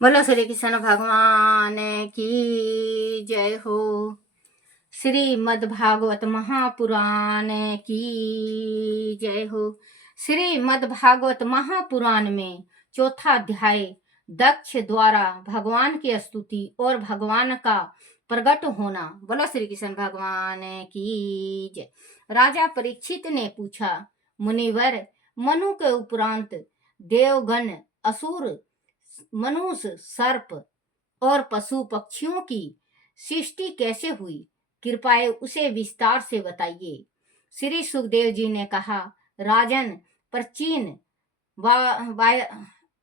बोलो श्री कृष्ण भगवान की जय हो। श्रीमद् भागवत महापुराण की जय हो। श्रीमद् भागवत महापुराण में चौथा अध्याय दक्ष द्वारा भगवान की स्तुति और भगवान का प्रकट होना। बोलो श्री कृष्ण भगवान की जय। राजा परीक्षित ने पूछा, मुनिवर, मनु के उपरांत देवगण, असुर, मनुष्य, सर्प और पशु पक्षियों की सृष्टि कैसे हुई? कृपया उसे विस्तार से बताइए। श्री सुखदेव जी ने कहा, राजन, प्राचीन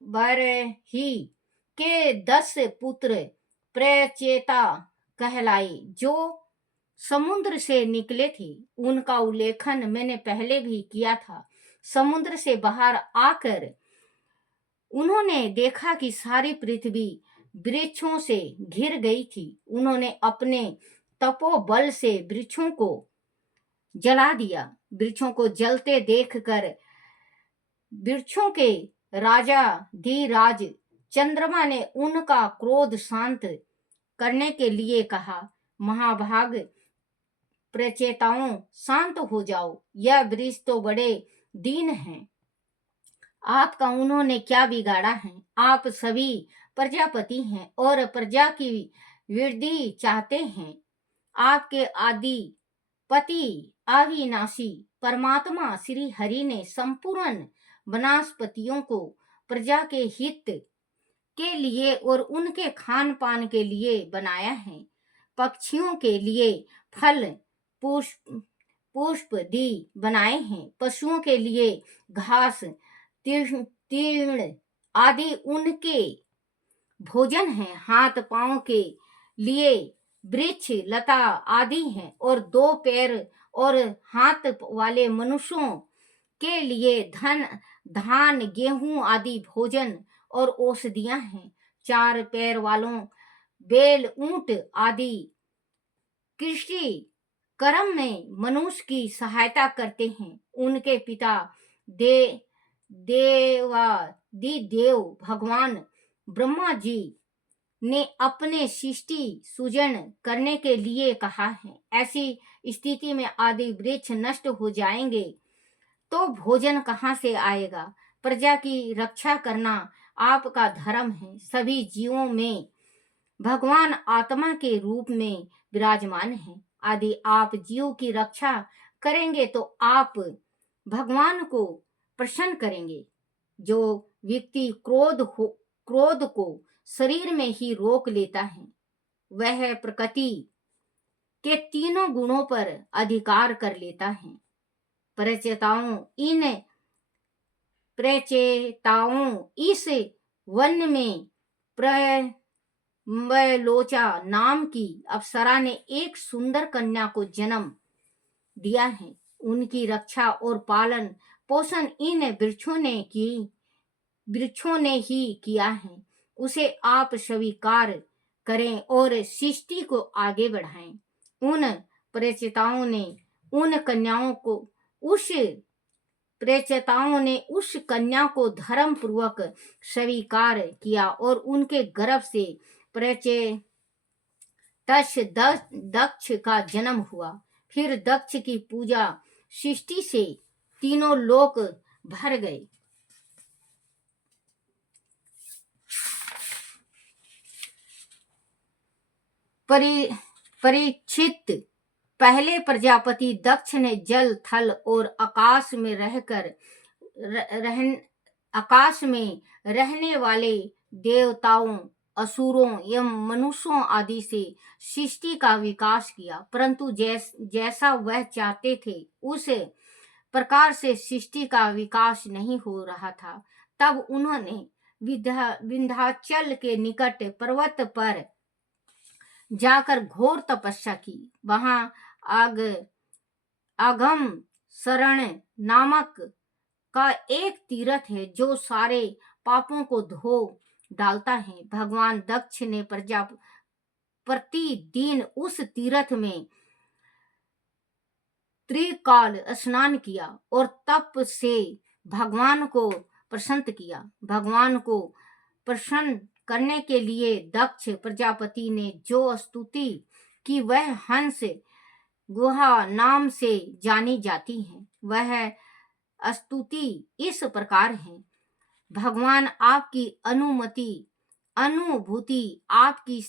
बरही के 10 पुत्र प्रचेता कहलाए, जो समुद्र से निकले थे। उनका उल्लेखन मैंने पहले भी किया था। समुद्र से बाहर आकर उन्होंने देखा कि सारी पृथ्वी वृक्षों से घिर गई थी। उन्होंने अपने तपोबल से वृक्षों को जला दिया। वृक्षों को जलते देखकर वृक्षों के राजा धीराज चंद्रमा ने उनका क्रोध शांत करने के लिए कहा, महाभाग प्रचेताओं, शांत हो जाओ। यह वृक्ष तो बड़े दीन हैं। आपका उन्होंने क्या बिगाड़ा है? आप सभी प्रजापति हैं और प्रजा की वृद्धि चाहते हैं। आपके आदि पति अविनाशी परमात्मा श्री हरि ने संपूर्ण वनस्पतियों को प्रजा के हित के लिए और उनके खान पान के लिए बनाया है। पक्षियों के लिए फल पुष्प दी बनाए हैं। पशुओं के लिए घास, तीर्ण आदि उनके भोजन है। हाथ पांव के लिए वृक्ष लता आदि हैं और 2 पैर और हाथ वाले मनुष्यों के लिए धान, गेहूं आदि भोजन और औषधियां हैं। 4 पैर वालों बैल, ऊंट आदि कृषि कर्म में मनुष्य की सहायता करते हैं। उनके पिता देव भगवान ब्रह्मा जी ने अपने सृष्टि सृजन करने के लिए कहा है। ऐसी स्थिति में आदि वृक्ष नष्ट हो जाएंगे तो भोजन कहाँ से आएगा? प्रजा की रक्षा करना आपका धर्म है। सभी जीवों में भगवान आत्मा के रूप में विराजमान है। यदि आप जीव की रक्षा करेंगे तो आप भगवान को प्रसन्न करेंगे। जो व्यक्ति क्रोध को शरीर में ही रोक लेता है, वह प्रकृति के तीनों गुणों पर अधिकार कर लेता है। प्रचेताओं इस वन में प्रलोचा नाम की अप्सरा ने एक सुंदर कन्या को जन्म दिया है। उनकी रक्षा और पालन पोषण इन वृक्षों ने ही किया है। उसे आप स्वीकार करें और सृष्टि को आगे बढ़ाएं। उन प्रचेताओं ने उस कन्या को धर्म पूर्वक स्वीकार किया और उनके गर्भ से दक्ष का जन्म हुआ। फिर दक्ष की पूजा सृष्टि से तीनों लोक भर गए। परीक्षित, पहले प्रजापति दक्ष ने जल, थल और आकाश में रहने वाले देवताओं, असुरों एवं मनुष्यों आदि से सृष्टि का विकास किया, परंतु जैसा वह चाहते थे उस प्रकार से सृष्टि का विकास नहीं हो रहा था। तब उन्होंने विंध्याचल के निकट पर्वत पर जाकर घोर तपस्या की। वहां अगम शरण नामक का एक तीर्थ है जो सारे पापों को धो डालता है। भगवान दक्ष ने प्रतिदिन उस तीर्थ में त्रिकाल स्नान किया और तप से भगवान को प्रसन्न किया। भगवान को प्रसन्न करने के लिए दक्ष प्रजापति ने जो स्तुति की वह हंस गुहा नाम से जानी जाती है। वह स्तुति इस प्रकार है। भगवान आपकी अनुभूति, आपकी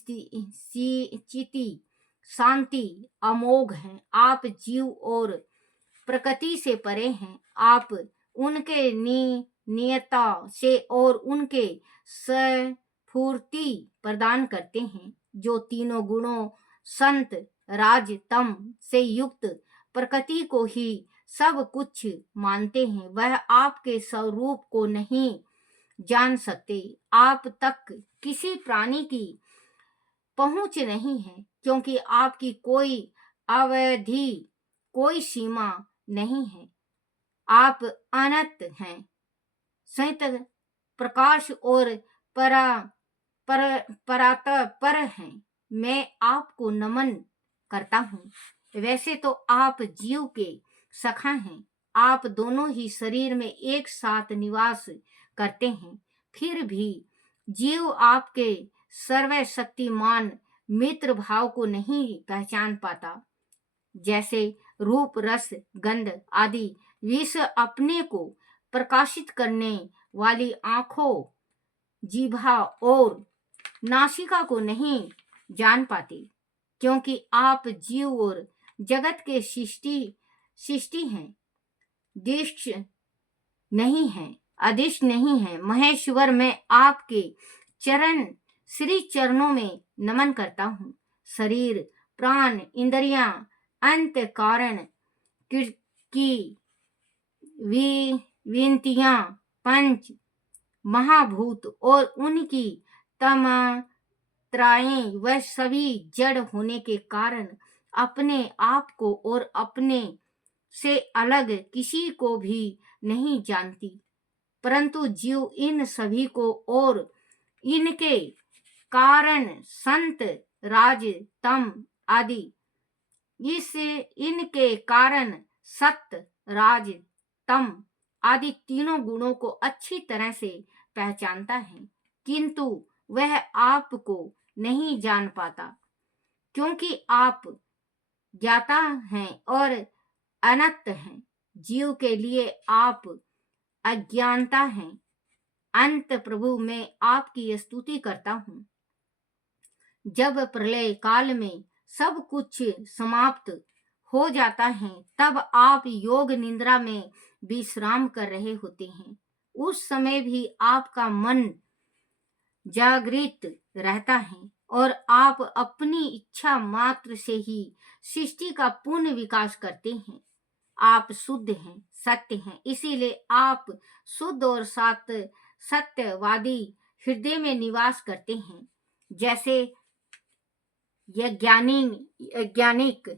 चिति शांति अमोघ है। आप जीव और प्रकृति से परे हैं। आप उनके नियता से और उनके स्फूर्ति प्रदान करते हैं। जो तीनों गुणों संत राज तम से युक्त प्रकृति को ही सब कुछ मानते हैं, वह आपके स्वरूप को नहीं जान सकते। आप तक किसी प्राणी की पहुंच नहीं है, क्योंकि आपकी कोई अवधि, कोई सीमा नहीं है। आप अनंत हैं, संत प्रकाश और पर हैं। मैं आपको नमन करता हूँ। वैसे तो आप जीव के सखा हैं। आप दोनों ही शरीर में एक साथ निवास करते हैं, फिर भी जीव आपके सर्वशक्तिमान मित्र भाव को नहीं पहचान पाता। जैसे रूप, रस, गंध आदि विषय अपने को प्रकाशित करने वाली आंखों, जीभा और नासिका को नहीं जान पाते, क्योंकि आप जीव और जगत के सृष्टि हैं, दिष्ट नहीं है, अदिष्ट नहीं है। महेश्वर, मैं आपके श्री चरणों में नमन करता हूँ। शरीर, प्राण, इंद्रियां, अंत कारण की विंतियां, पंच महाभूत और उनकी तमात्राएं, वह सभी जड़ होने के कारण अपने आप को और अपने से अलग किसी को भी नहीं जानती, परंतु जीव इन सभी को और इनके कारण संत राज तम आदि, इनके कारण सत्य राज तम आदि तीनों गुणों को अच्छी तरह से पहचानता है, किंतु वह आपको नहीं जान पाता, क्योंकि आप ज्ञाता हैं और अनंत हैं। जीव के लिए आप अज्ञानता हैं। अंत प्रभु, मैं आपकी स्तुति करता हूँ। जब प्रलय काल में सब कुछ समाप्त हो जाता है, तब आप योग निद्रा में विश्राम कर रहे होते हैं। उस समय भी आपका मन जागृत रहता है और आप अपनी इच्छा मात्र से ही सृष्टि का पूर्ण विकास करते हैं। आप शुद्ध हैं, सत्य हैं, इसीलिए आप शुद्ध और सत्यवादी हृदय में निवास करते हैं। जैसे यज्ञानिक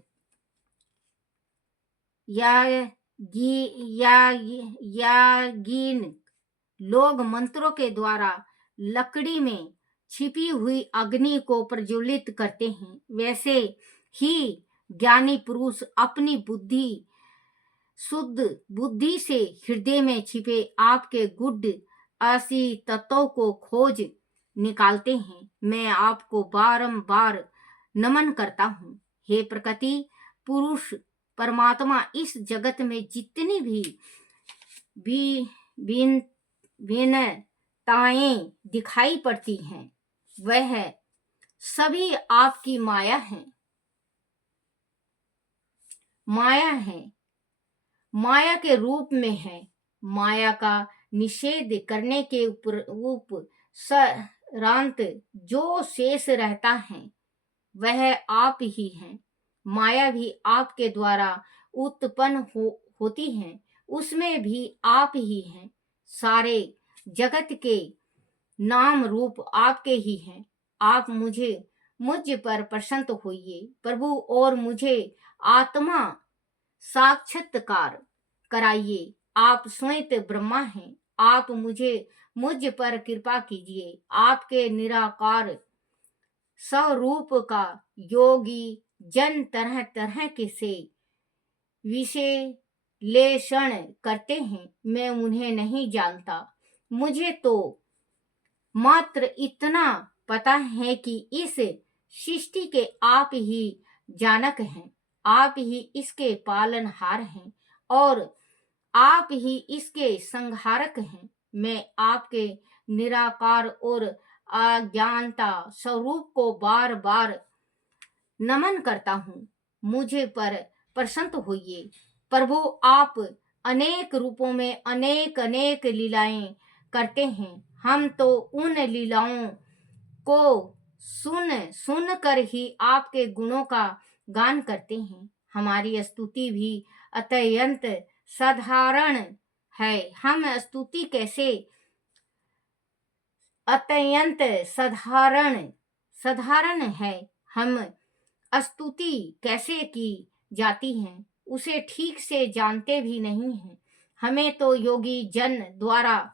यागीन लोग मंत्रों के द्वारा लकड़ी में छिपी हुई अग्नि को प्रज्वलित करते हैं, वैसे ही ज्ञानी पुरुष अपनी शुद्ध बुद्धि से हृदय में छिपे आपके गुड असी तत्वों को खोज निकालते हैं। मैं आपको बारंबार नमन करता हूँ। हे प्रकृति पुरुष परमात्मा, इस जगत में जितनी भी भिन्नताएं दिखाई पड़ती हैं, वह सभी आपकी माया है। माया के रूप में है। माया का निषेध करने के उपरांत जो शेष रहता है, वह आप ही हैं। माया भी आपके द्वारा उत्पन्न होती है, उसमें भी आप ही हैं। सारे जगत के नाम रूप आपके ही हैं। आप मुझ पर प्रसन्न होइए प्रभु, और मुझे आत्मा साक्षात्कार कराइए। आप स्वयं ब्रह्मा हैं। आप मुझ पर कृपा कीजिए। आपके निराकार स्वरूप का योगी जन तरह तरह के से विश्लेषण करते हैं। मैं उन्हें नहीं जानता। मुझे तो मात्र इतना पता है कि इस सृष्टि के आप ही जानक हैं, आप ही इसके पालनहार हैं और आप ही इसके संहारक हैं। मैं आपके निराकार और अज्ञानता स्वरूप को बार बार नमन करता हूँ। मुझे पर प्रसन्न होइए प्रभु। आप अनेक रूपों में अनेक अनेक लीलाएं करते हैं। हम तो उन लीलाओं को सुन सुन कर ही आपके गुणों का गान करते हैं। हमारी स्तुति भी अत्यंत साधारण है। हम स्तुति कैसे अत्यंत साधारण साधारण है। हम स्तुति कैसे की जाती है उसे ठीक से जानते भी नहीं हैं। हमें तो योगी जन द्वारा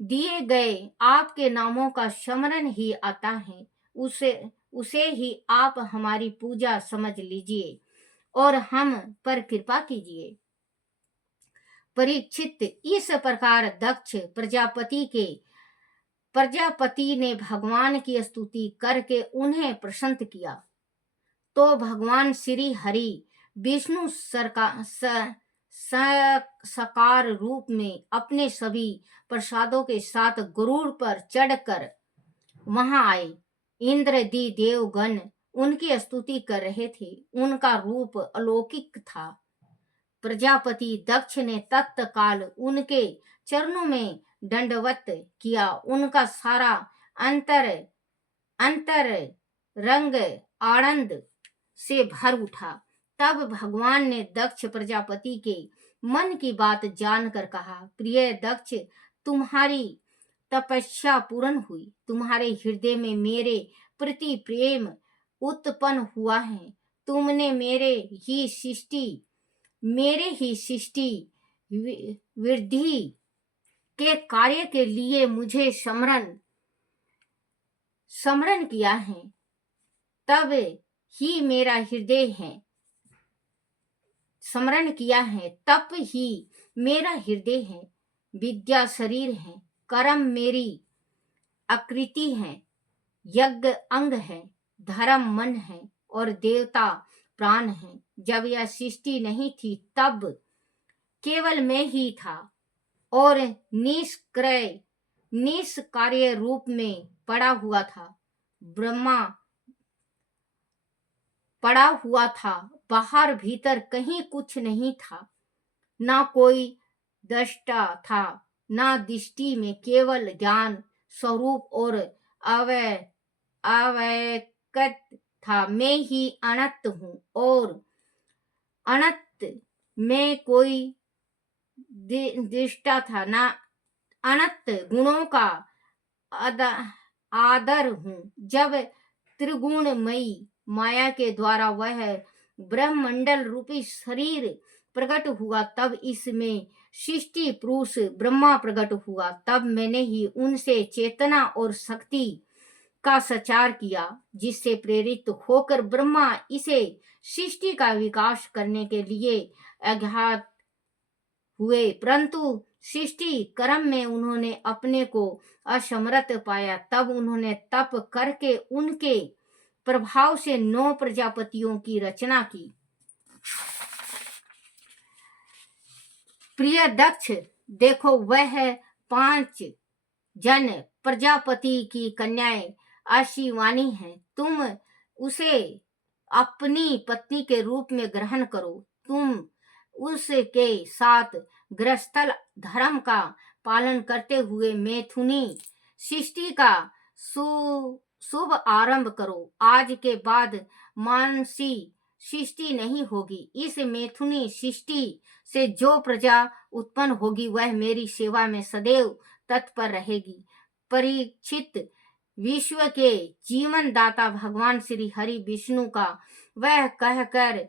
दिए गए आपके नामों का स्मरण ही आता है। उसे ही आप हमारी पूजा समझ लीजिए और हम पर कृपा कीजिए। परीक्षित, इस प्रकार दक्ष प्रजापति ने भगवान की स्तुति करके उन्हें प्रसन्न किया। तो भगवान श्री हरि विष्णु साकार रूप में अपने सभी प्रसादों के साथ गरुड़ पर चढ़कर वहां आए। इंद्रदी देवगण उनकी स्तुति कर रहे थे। उनका रूप अलौकिक था। प्रजापति दक्ष ने तत्काल उनके चरणों में दंडवत किया। उनका सारा अंतर रंग आनंद से भर उठा। तब भगवान ने दक्ष प्रजापति के मन की बात जानकर कहा, प्रिय दक्ष, तुम्हारी तपस्या पूर्ण हुई। तुम्हारे हृदय में मेरे प्रति प्रेम उत्पन्न हुआ है। तुमने मेरे ही सृष्टि वृद्धि के कार्य के लिए मुझे स्मरण किया है। तब ही मेरा हृदय है स्मरण किया है, तप ही मेरा हृदय है। विद्या शरीर है, कर्म मेरी आकृति है, यज्ञ अंग है, धर्म मन है और देवता प्राण है। जब यह सृष्टि नहीं थी तब केवल मैं ही था और निष्कार्य रूप में पड़ा हुआ था। ब्रह्मा पड़ा हुआ था। बाहर भीतर कहीं कुछ नहीं था। ना कोई दृष्टा था, ना दृष्टि में, केवल ज्ञान स्वरूप और अवैकत था। मैं ही अनंत हूँ और अनंत में कोई दृष्टा था, ना अनंत गुणों का आदर हूँ। जब त्रिगुणमयी माया के द्वारा वह ब्रह्मंडल रूपी शरीर प्रकट हुआ, तब इसमें सृष्टि पुरुष ब्रह्मा प्रकट हुआ। तब मैंने ही उनसे चेतना और शक्ति का संचार किया, जिससे प्रेरित होकर ब्रह्मा इसे सृष्टि का विकास करने के लिए अज्ञात हुए। परंतु सृष्टि कर्म में उन्होंने अपने को असमर्थ पाया। तब उन्होंने तप करके उनके प्रभाव से 9 प्रजापतियों की रचना की। प्रिय दक्ष, देखो वह 5 जन प्रजापति की कन्याएं आशीवानी है। तुम उसे अपनी पत्नी के रूप में ग्रहण करो। तुम उसके साथ गृहस्थल धर्म का पालन करते हुए मैथुनी सृष्टि का शुभ आरंभ करो। आज के बाद मानसी सृष्टि नहीं होगी। इस मैथुनी सृष्टि से जो प्रजा उत्पन्न होगी वह मेरी सेवा में सदैव तत्पर रहेगी। परीक्षित, विश्व के जीवन दाता भगवान श्री हरि विष्णु का वह कहकर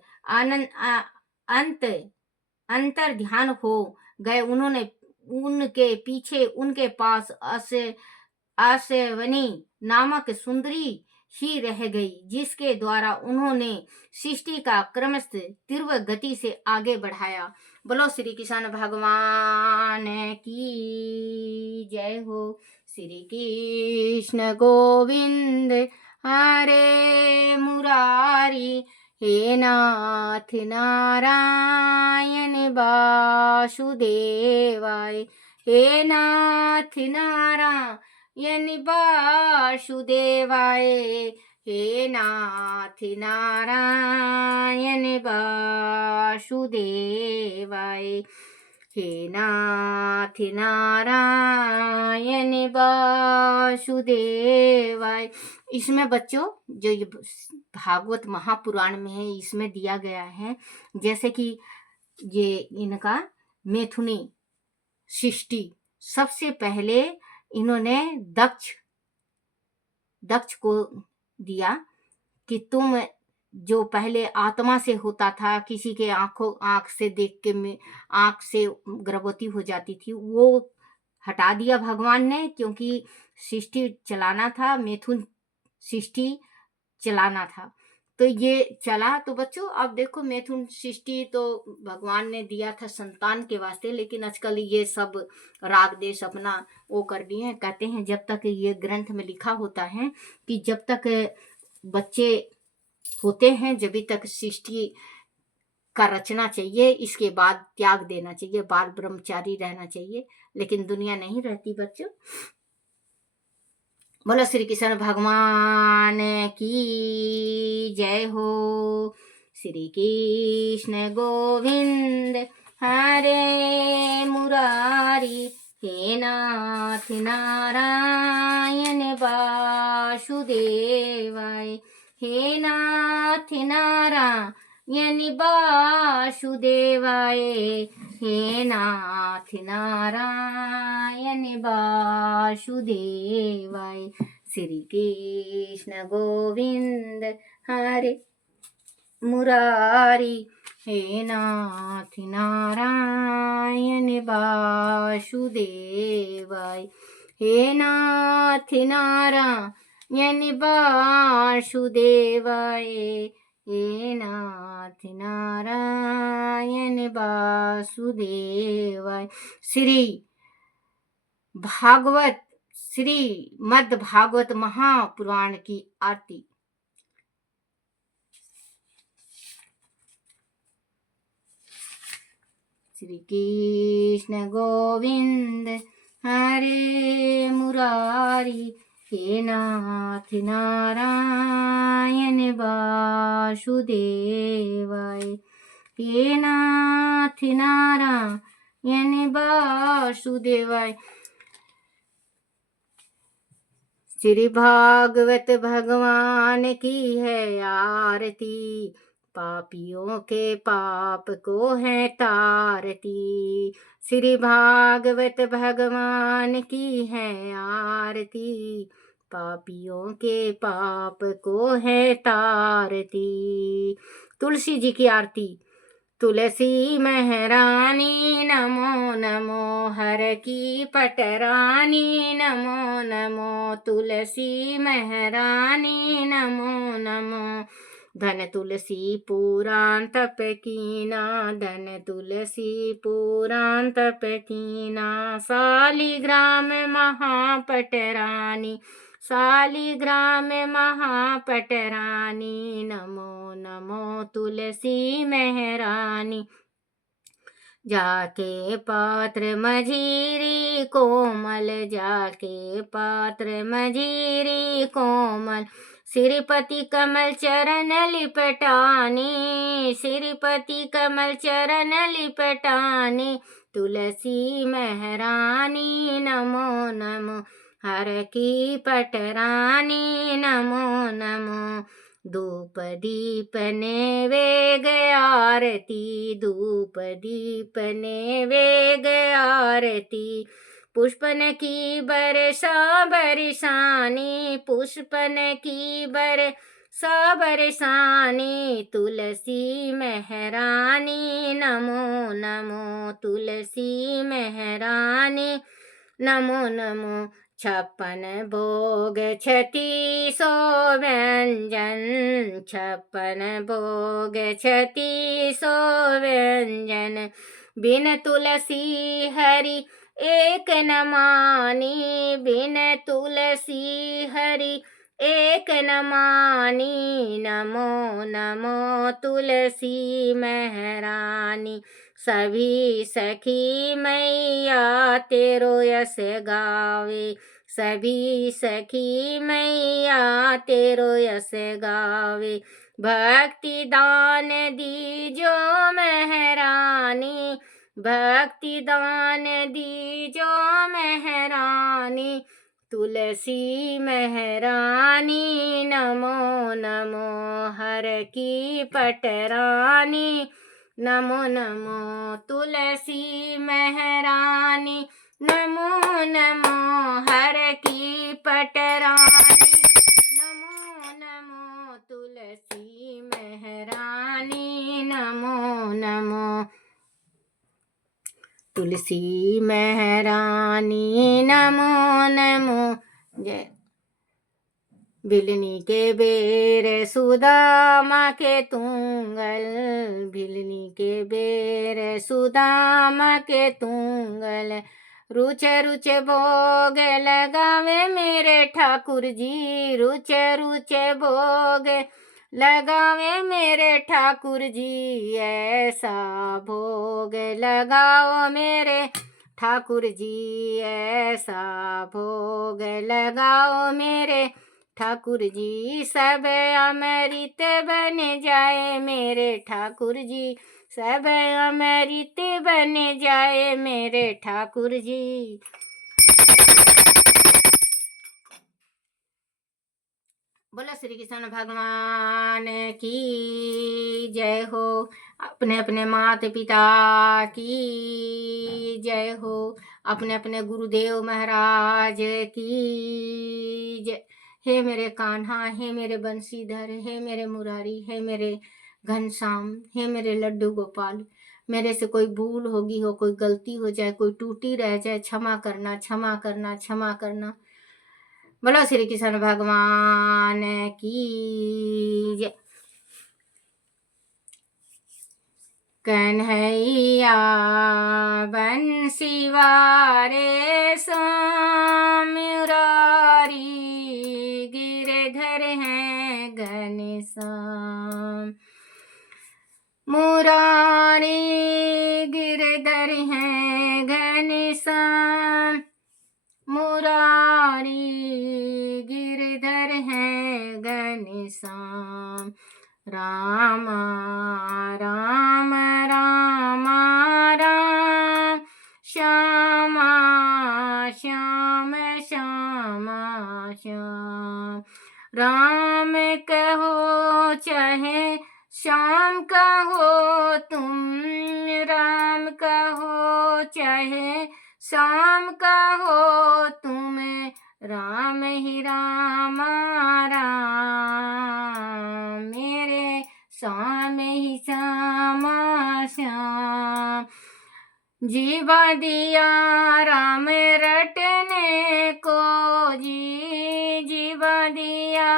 अंतर ध्यान हो गए। उन्होंने उनके पीछे उनके पास आसेवनी नामक सुंदरी ही रह गई, जिसके द्वारा उन्होंने सृष्टि का क्रमशः तीव्र गति से आगे बढ़ाया। बोलो श्री कृष्ण भगवान की जय हो। श्री कृष्ण गोविंद हरे मुरारी, हे नाथ नारायण वासुदेवाय, हे नाथ नारायण वासुदेवाय, हे नाथ नारायण वासुदेवाय, हे नाथ नारायण वासुदेवाय। इसमें बच्चों जो ये भागवत महापुराण में है, इसमें दिया गया है जैसे कि ये इनका मैथुनी सृष्टि सबसे पहले इन्होंने दक्ष को दिया कि तुम जो पहले आत्मा से होता था, किसी के आंख से देख के आंख से गर्भवती हो जाती थी, वो हटा दिया भगवान ने, क्योंकि सृष्टि चलाना था, मैथुन सृष्टि चलाना था। तो ये चला। तो बच्चों अब देखो, मैथुन सृष्टि तो भगवान ने दिया था संतान के वास्ते, लेकिन आजकल ये सब राग देश अपना वो कर दिए हैं। कहते हैं जब तक ये ग्रंथ में लिखा होता है कि जब तक बच्चे होते हैं जब तक सृष्टि का रचना चाहिए, इसके बाद त्याग देना चाहिए, बाल ब्रह्मचारी रहना चाहिए, लेकिन दुनिया नहीं रहती बच्चों। बोलो श्री कृष्ण भगवान की जय हो। श्री कृष्ण गोविंद हरे मुरारी, हे नाथ नारायण वासुदेवाय, हे नाथ नारायण वासुदेवाय, हे नाथ नारायण वासुदेवाय। श्री कृष्ण गोविंद हरे मुरारी, हे नाथ नारायण वासुदेवाय, हे नाथ नारायण वासुदेवाय, हे नाथ नारायण वासुदेवाय। श्रीमद् भागवत महापुराण की आरती। श्री कृष्ण गोविंद हरे मुरारी, हे नाथ नारायण वासुदेवाय, हे नाथ नारायण वासुदेवाय। श्री भागवत भगवान की है आरती, पापियों के पाप को है तारती। श्री भागवत भगवान की है आरती, पापियों के पाप को है तारती। तुलसी जी की आरती। तुलसी महरानी नमो नमो, हर की पटरानी नमो नमो, तुलसी महरानी नमो नमो। धन तुलसी पुराण तप कीना, धन तुलसी पुराण तप कीना। शालिग्राम महापटरानी, शालिग्राम महापटरानी नमो नमो, तुलसी महरानी। जाके पात्र मझीरी कोमल, जाके पात्र मझीरी कोमल। श्रीपति कमल चरण लिपटानी, श्रीपति कमल चरण लिपटानी। तुलसी महरानी नमो नमो, हर की पटरानी नमो नमो। धूप दीप नैवेद्य आरती, धूप दीप नैवेद्य आरती। पुष्पन की बरसा बरसानी, पुष्पन की बरसा बरसानी। तुलसी महरानी नमो नमो, तुलसी महरानी नमो नमो। 56 भोग 36 व्यंजन, 56 भोग 36 व्यंजन। बिन तुलसी हरि एक न मानी बिन तुलसी हरि, एक न मानी नमो नमो तुलसी महारानी। सभी सखी मैया तेरो यश गावे, सभी सखी मैया तेरो यश गावे। भक्ति दान दीजो महारानी, भक्ति दान दीजो महारानी। तुलसी महारानी नमो नमो हर की पटरानी, नमो नमो तुलसी महारानी, नमो नमो हर की पटरानी, नमो नमो तुलसी महारानी, नमो नमो तुलसी महारानी, नमो नमो। जय। बिलनी के बेर सुदामा के तुंगल, बिलनी के बेर सुदामा के तुंगल। रुचे रुचे भोग लगावे मेरे ठाकुर जी, रुचे रुचे भोग लगावे मेरे ठाकुर जी। ऐसा भोग लगाओ मेरे ठाकुर जी, ऐसा भोग लगाओ मेरे ठाकुर जी। सब अमृत बन जाए मेरे ठाकुर जी, सब अमृत बन जाए मेरे ठाकुर जी। बोलो श्री कृष्ण भगवान की जय हो। अपने अपने माता पिता की जय हो। अपने अपने गुरुदेव महाराज की जय। हे मेरे कान्हा, हे मेरे बंशीधर, हे मेरे मुरारी, हे मेरे घनश्याम, हे मेरे लड्डू गोपाल। मेरे से कोई भूल होगी हो, कोई गलती हो जाए, कोई टूटी रह जाए, क्षमा करना, क्षमा करना, क्षमा करना। बोलो श्री कृष्ण भगवान की जय। कन्हैया बंसी वारे श्याम मुरारी, गिरधर हैं घनश्याम। मुरारी गिरधर हैं घनश्याम, मुरारी गिरधर हैं घनश्याम। राम राम राम राम, श्यामा श्याम श्याम श्याम। राम कहो चाहे श्याम कहो तुम, राम कहो चाहे श्याम कहो तुम, राम ही राम राम, मेरे श्याम ही श्याम श्याम। जीवा दिया राम रटने को जी, जीवा दिया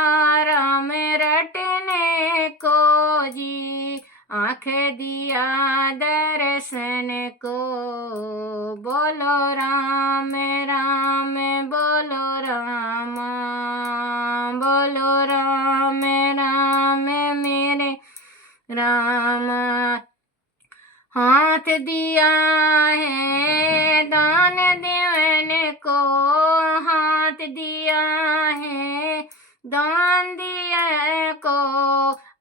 राम रटने को जी। आँख दिया दर्शन को, बोलो राम राम, बोलो राम, बोलो राम राम मेरे राम। हाथ दिया है दान देने को, हाथ दिया है दान दिया को।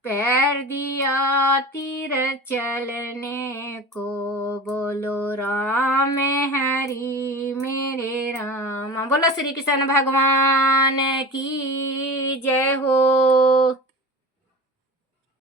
पैर दिया तीर चलने को, बोलो राम हरि मेरे राम। बोलो श्री कृष्ण भगवान की जय हो।